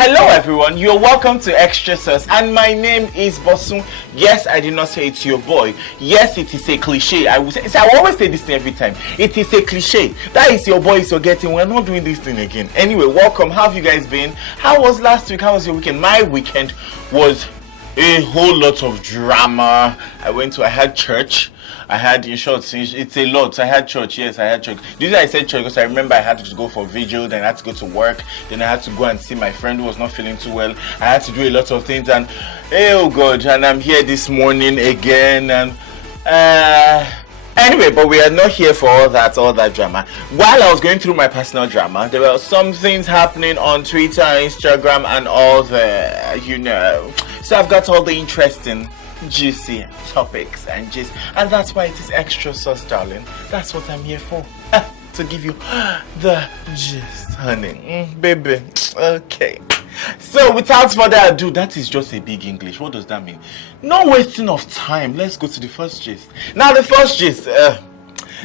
Hello everyone, you're welcome to Xtra Sauce and my name is Bosun. Yes, I did not say it's your boy. Yes, it is a cliche. I will always say this thing every time. It is a cliche. That is your boy, you're getting. We're not doing this thing again. Anyway, welcome. How have you guys been? How was last week? How was your weekend? My weekend was a whole lot of drama. I had church. I had, in short, it's a lot. I had church, yes, I had church. The reason I said church because I remember I had to go for vigil, then I had to go to work, then I had to go and see my friend who was not feeling too well. I had to do a lot of things, and oh God, and I'm here this morning again, and anyway, but we are not here for all that drama. While I was going through my personal drama, there were some things happening on Twitter, Instagram, and all the, so I've got all the interesting juicy topics and that's why it is Xtra Sauce, darling. That's what I'm here for, to give you the gist, honey. Baby. Okay, so without further ado, that is just a big English. What does that mean? No wasting of time. Let's go to the first gist. Now the first gist,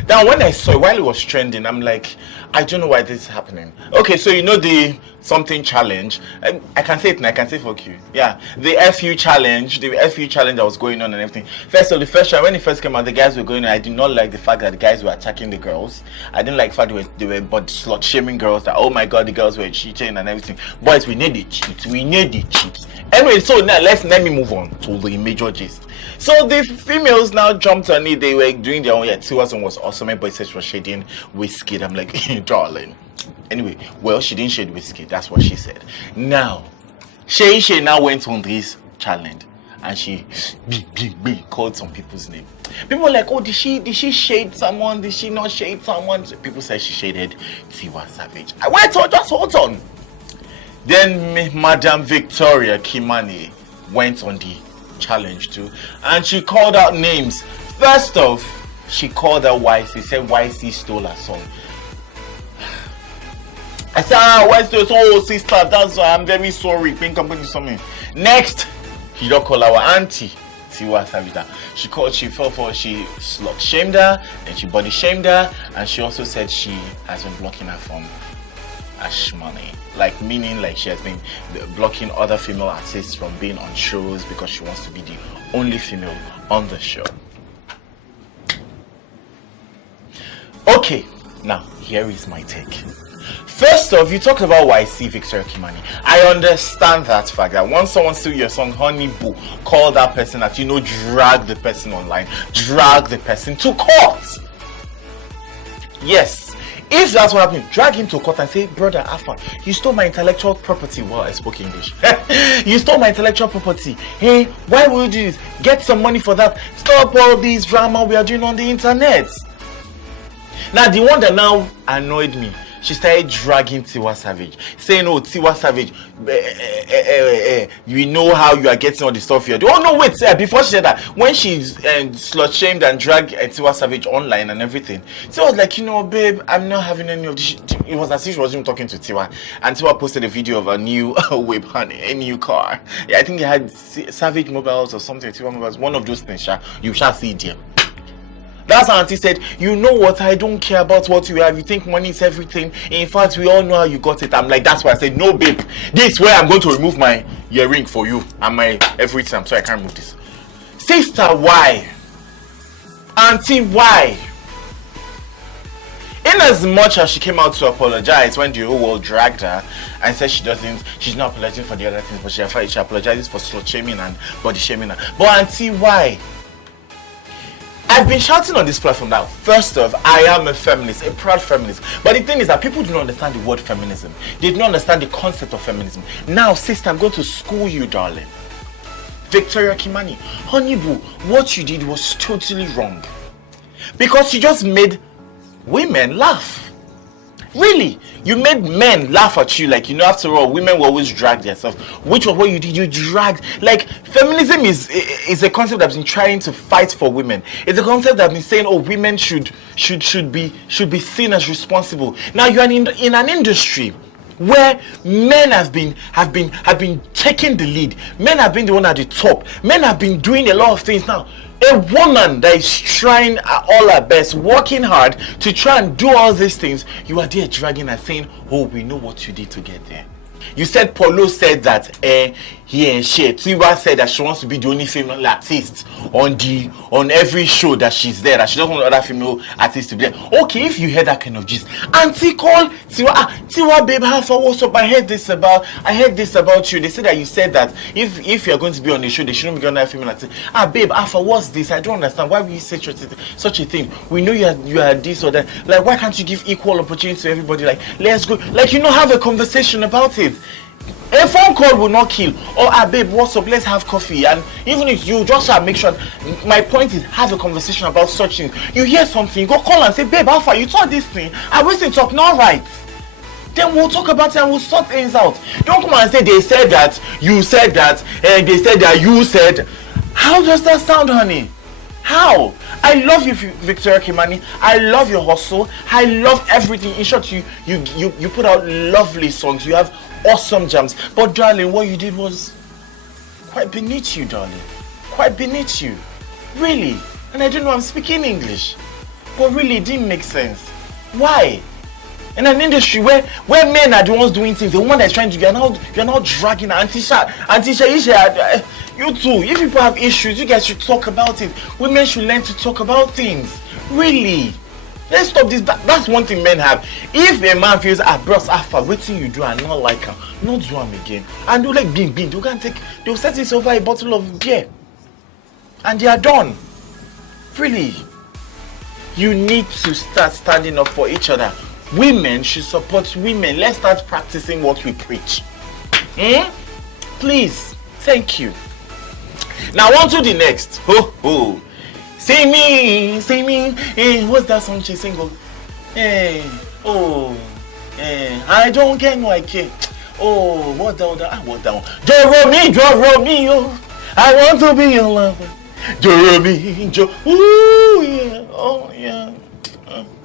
now when I saw it while it was trending, I'm like, I don't know why this is happening. Okay, so the something challenge. I can say it and I can say fuck you. Yeah, the FU challenge that was going on and everything. First of the first time when it first came out, the guys were going on. I did not like the fact that the guys were attacking the girls. I didn't like the fact they were but slut shaming girls, that oh my god, the girls were cheating and everything. Boys, we need the cheats. Anyway, so now let me move on to the major gist. So the females now jumped on it. They were doing their own. Yeah, Tiwa's one was awesome. My boy said she was shading whiskey. I'm like, darling. Anyway, well, she didn't shade whiskey. That's what she said. Now, Shay now went on this challenge and she called some people's name. People were like, oh, did she shade someone? Did she not shade someone? So people said she shaded Tiwa Savage. I went on, just hold on. Then Madam Victoria Kimani went on the challenge too, and she called out names. First off, she called out YC, said YC stole her song. I said, YC, oh sister, that's why I'm very sorry. Something. Next, he don't call our auntie Tiwa Savage. She slut shamed her, and she body shamed her, and she also said she has been blocking her from Ash money, like meaning like she has been blocking other female artists from being on shows because she wants to be the only female on the show. Okay, now here is my take. First off, you talked about YC Victoria Kimani. I understand that fact that once someone steals your song, honey boo, call that person that drag the person online, drag the person to court. Yes. If that's what happened, drag him to court and say, brother Alpha, you stole my intellectual property. Well, I spoke English. You stole my intellectual property. Hey, why would you do this? Get some money for that. Stop all this drama we are doing on the internet. Now, the one that now annoyed me, she started dragging Tiwa Savage, saying, oh, Tiwa Savage, you know how you are getting all the stuff you're doing. Oh, no, wait, before she said that, when she's slut-shamed and dragged Tiwa Savage online and everything, so I was like, babe, I'm not having any of this. It was as if she wasn't even talking to Tiwa, and Tiwa posted a video of a new whip, honey, a new car. Yeah, I think they had Savage Mobiles or something, Tiwa Mobiles, one of those things, you shall see them. That's how auntie said, you know what, I don't care about what you have. You think money is everything. In fact, we all know how you got it. I'm like, that's why I said, no, babe. This is where I'm going to remove my earring for you and my everything. I'm sorry, I can't remove this. Sister, why? Auntie, why? In as much as she came out to apologize when the whole world dragged her and said she's not apologizing for the other things, but she apologizes for slut shaming and body shaming her. But auntie, why? I've been shouting on this platform now. First off, I am a feminist, a proud feminist. But the thing is that people do not understand the word feminism. They do not understand the concept of feminism. Now, sister, I'm going to school you, darling. Victoria Kimani, honey boo, what you did was totally wrong. Because you just made women laugh. Really, you made men laugh at you. Like, after all, women will always drag themselves. Which was what you did. You dragged. Like, feminism is a concept that's been trying to fight for women. It's a concept that's been saying, oh, women should be seen as responsible. Now you are in an industry where men have been taking the lead. Men have been the one at the top. Men have been doing a lot of things now. A woman that is trying all her best, working hard to try and do all these things, you are there dragging and saying, oh, we know what you did to get there. You said Polo said that Tiwa said that she wants to be the only female artist on every show that she's there, that she doesn't want other female artists to be there. Okay, if you heard that kind of gist, Auntie call Tiwa babe, what's up? I heard this about you. They said that you said that if you're going to be on the show, they shouldn't be on that female artist. Babe, Alpha, what's this? I don't understand. Why would you say such a thing? We know you are this or that. Like, why can't you give equal opportunity to everybody? Like, let's go. Like, have a conversation about it. A phone call will not kill. Babe, what's up? Let's have coffee. And even if you just make sure, my point is, have a conversation about such things. You hear something, go call and say, babe, Alpha, you thought this thing. I wish it talk not right. Then we'll talk about it and we'll sort things out. Don't come and say they said that, you said that, and they said that you said. How does that sound, honey? How? I love you, Victoria Kimani. I love your hustle. I love everything. In short, you put out lovely songs. You have awesome jams. But darling, what you did was quite beneath you, darling. Quite beneath you. Really. And I didn't know I'm speaking English. But really, it didn't make sense. Why? In an industry where men are the ones doing things, the woman that's trying to, you're now dragging her. Auntie Sha, you too. If people have issues, you guys should talk about it. Women should learn to talk about things. Really. Let's stop this. That's one thing men have. If a man feels, bros, after waiting you do and not like him, not do him again. And do like being, they'll set this over a bottle of beer. And they are done. Really. You need to start standing up for each other. Women should support women. Let's start practicing what we preach. Please. Thank you. Now on to the next. Simi. What's that song she sing? I don't care, no I care. What that one? Joromi, I want to be your lover. Joromi, ooh yeah, oh yeah.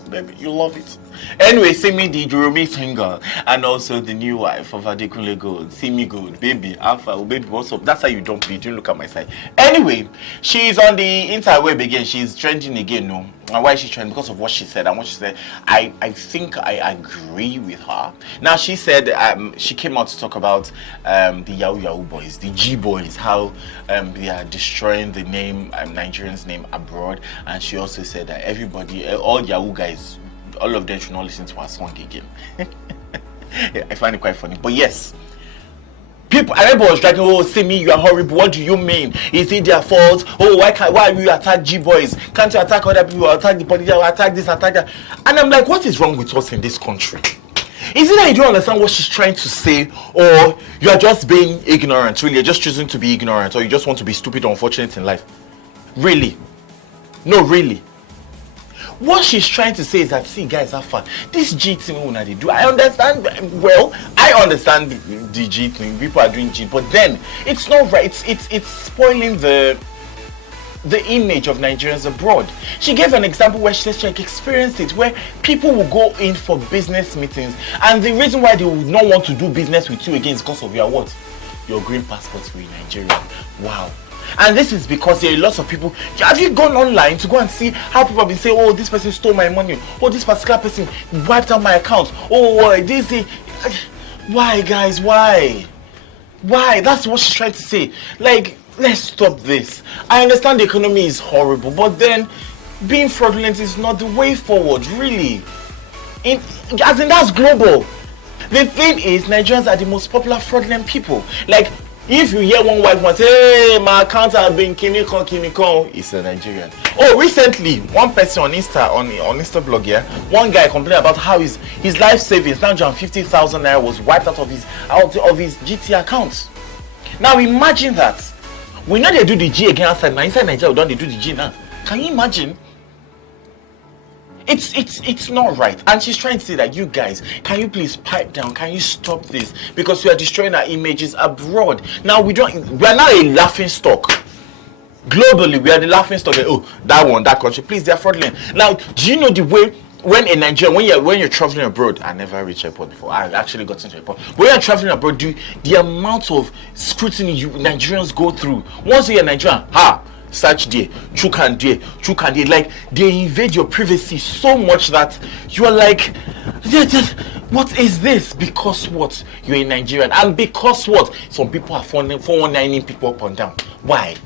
Baby, you love it. Anyway, Simi, the Joromi singer, and also the new wife of Adekunle Gold, Simi Gold, baby, Alpha, baby, what's up? That's how you don't be. Don't look at my side. Anyway, she's on the interweb again. She's trending again, no? And why is she trending? Because of what she said. And what she said, I think I agree with her. Now, she said she came out to talk about the Yahoo boys, the G boys, how they are destroying the name, Nigerians' name abroad. And she also said that everybody, all Yahoo guys, all of them should not listen to her song again. Yeah, I find it quite funny. But yes, everybody was dragging, Simi, you are horrible. What do you mean? Is it their fault? Why will you attack G-boys? Can't you attack other people? Attack the police, attack this, attack that. And I'm like, what is wrong with us in this country? Is it that you don't understand what she's trying to say, or you are just being ignorant? Really, you're just choosing to be ignorant, or you just want to be stupid or unfortunate in life? Really? No, really. What she's trying to say is that, see guys, have fun. This G thing when they do, I understand. Well, I understand the G thing. People are doing G, but then it's not right. It's spoiling the image of Nigerians abroad. She gave an example where she says she experienced it, where people will go in for business meetings, and the reason why they would not want to do business with you again is because of your what? Your green passports for Nigeria. Wow. And this is because there are lots of people. Have you gone online to go and see how people have been saying, oh, this person stole my money, oh, this particular person wiped out my account, oh, this thing. Why, guys? Why? That's what she's trying to say. Like, let's stop this. I understand the economy is horrible, but then being fraudulent is not the way forward, really. As in, that's global. The thing is, Nigerians are the most popular fraudulent people. Like, if you hear one white man say, hey, my account has been Kimiko, it's a Nigerian. Oh, recently, one person on Insta blog here, one guy complained about how his life savings, 950,000 naira, was wiped out of his GT account. Now imagine that. We know they do the G again outside. Now inside Nigeria, we don't they do the G now. Can you imagine? It's not right. And she's trying to say that, you guys, can you please pipe down? Can you stop this? Because you are destroying our images abroad. Now we are not a laughing stock. Globally, we are the laughing stock. Oh, that country, please, they are fraudulent. Now, do you know the way when a Nigerian, when you're traveling abroad? I never reached airport before. I actually got into airport. When you're traveling abroad, the amount of scrutiny Nigerians go through. Once you're a Nigerian, search there, chukan there, like they invade your privacy so much that you are like, What is this? Because what? You're a Nigerian. And because what? Some people are 419ing people up and down. Why?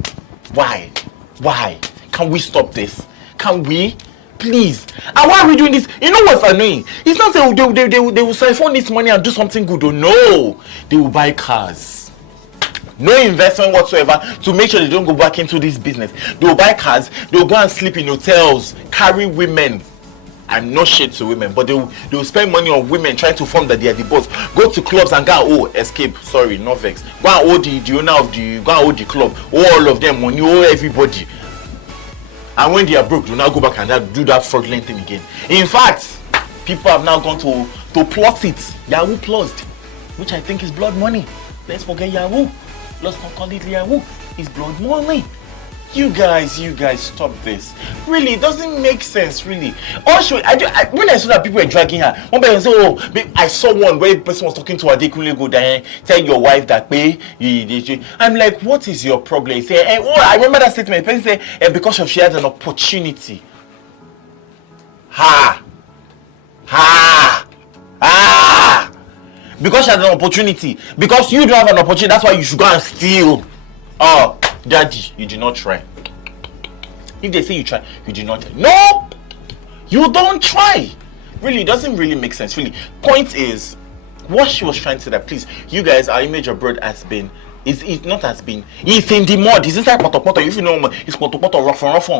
Why? Why? Can we stop this? Can we? Please. And why are we doing this? You know what's annoying? It's not that they will siphon this money and do something good. Oh, no. They will buy cars. No investment whatsoever to make sure they don't go back into this business. They will buy cars. They will go and sleep in hotels. Carry women. I'm not shit to women, but they will spend money on women trying to form that they are the boss. Go to clubs and go, escape. Sorry, no vex. Go and hold the owner of the, go and hold the club. All of them, money, everybody. And when they are broke, do now go back and do that fraudulent thing again. In fact, people have now gone to plot it. Yahoo plotted, which I think is blood money. Let's forget Yahoo. Let's not call it Yahoo. It's blood money. You guys, stop this. Really, it doesn't make sense, really. Also, when I saw that people were dragging her, one person said, oh, I saw one where the person was talking to her, they couldn't go there, tell your wife that, I'm like, what is your problem? He said, I remember that statement. The person said, because she had an opportunity. Because she had an opportunity. Because you don't have an opportunity, that's why you should go and steal. Oh, daddy, you did not try. If they say you try, you did not try. No! You don't try. Really, it doesn't really make sense. Really. Point is, what she was trying to say that, please, you guys, our image abroad has been, it's not has been, it's in the mud. It's inside poto. If you know, it's poto rough.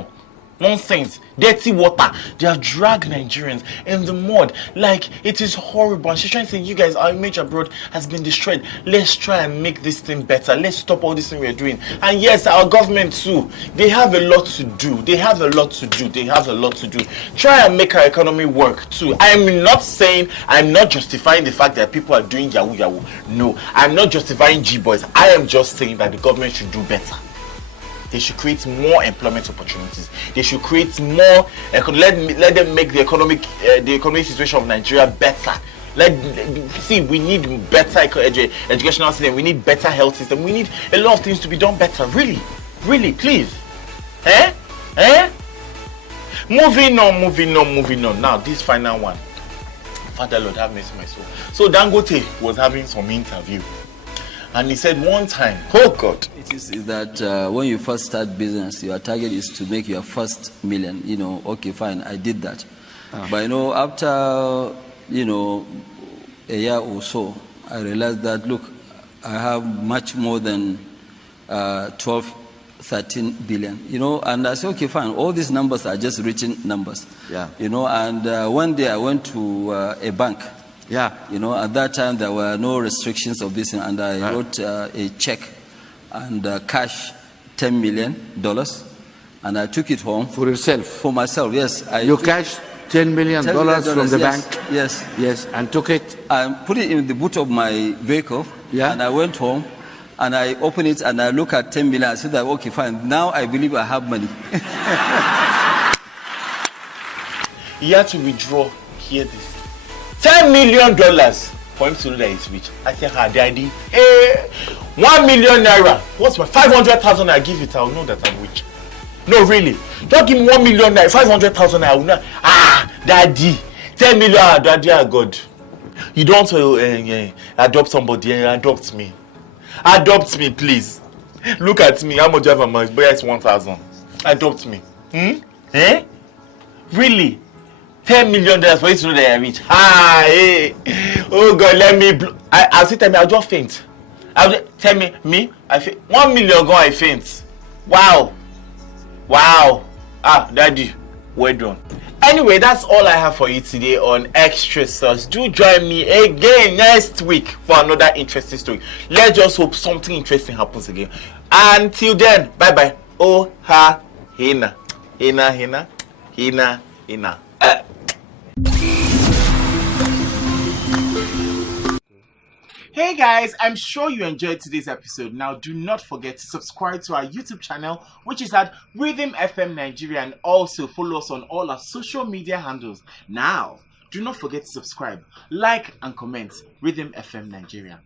Nonsense, dirty water. They have dragged Nigerians in the mud. Like, it is horrible. And she's trying to say, you guys, our image abroad has been destroyed. Let's try and make this thing better. Let's stop all this thing we're doing. And yes, our government too, they have a lot to do. They have a lot to do. Try and make our economy work too. I'm not justifying the fact that people are doing Yahoo. No, I'm not justifying G-boys. I am just saying that the government should do better. They should create more employment opportunities. They should create more. Let them make the economic situation of Nigeria better. We need better educational system. We need better health system. We need a lot of things to be done better. Really, please. Moving on. Now this final one. Father Lord, have mercy my soul. So Dangote was having some interview. And he said one time, oh God. It is that when you first start business, your target is to make your first million. Okay, fine, I did that. But after, a year or so, I realized that, look, I have much more than 12, 13 billion, and I said, okay, fine, all these numbers are just written numbers. Yeah. And one day I went to a bank. Yeah. At that time there were no restrictions of this, and I wrote a check and cash $10 million, and I took it home. For yourself? For myself, yes. You cashed $10 million from the bank? Yes. Yes, and took it? I put it in the boot of my vehicle, and I went home, and I opened it, and I looked at 10 million, I said, that, okay, fine, now I believe I have money. He had to withdraw, hear this. $10 million for him to know that he's rich. I said, daddy, 1 million naira. What's my 500,000 I give it? I'll know that I'm rich. No, really. Don't give me 1 million naira, 500,000 I will know. Daddy, 10 million, daddy, God. You don't adopt somebody, adopt me. Adopt me, please. Look at me, how much I have a month? But it's 1,000. Adopt me. Really? $10 million for you to know that I rich. Oh God, let me. I'll say, tell me, I'll just faint. Tell me, I faint. 1 million ago, I faint. Wow. Daddy, well done. Anyway, that's all I have for you today on Xtra Sauce. Do join me again next week for another interesting story. Let's just hope something interesting happens again. Until then, bye bye. Oh ha, hina. Hey guys, I'm sure you enjoyed today's episode. Now do not forget to subscribe to our YouTube channel, which is at Rhythm FM Nigeria, and also follow us on all our social media handles. Now do not forget to subscribe, like and comment. Rhythm FM Nigeria.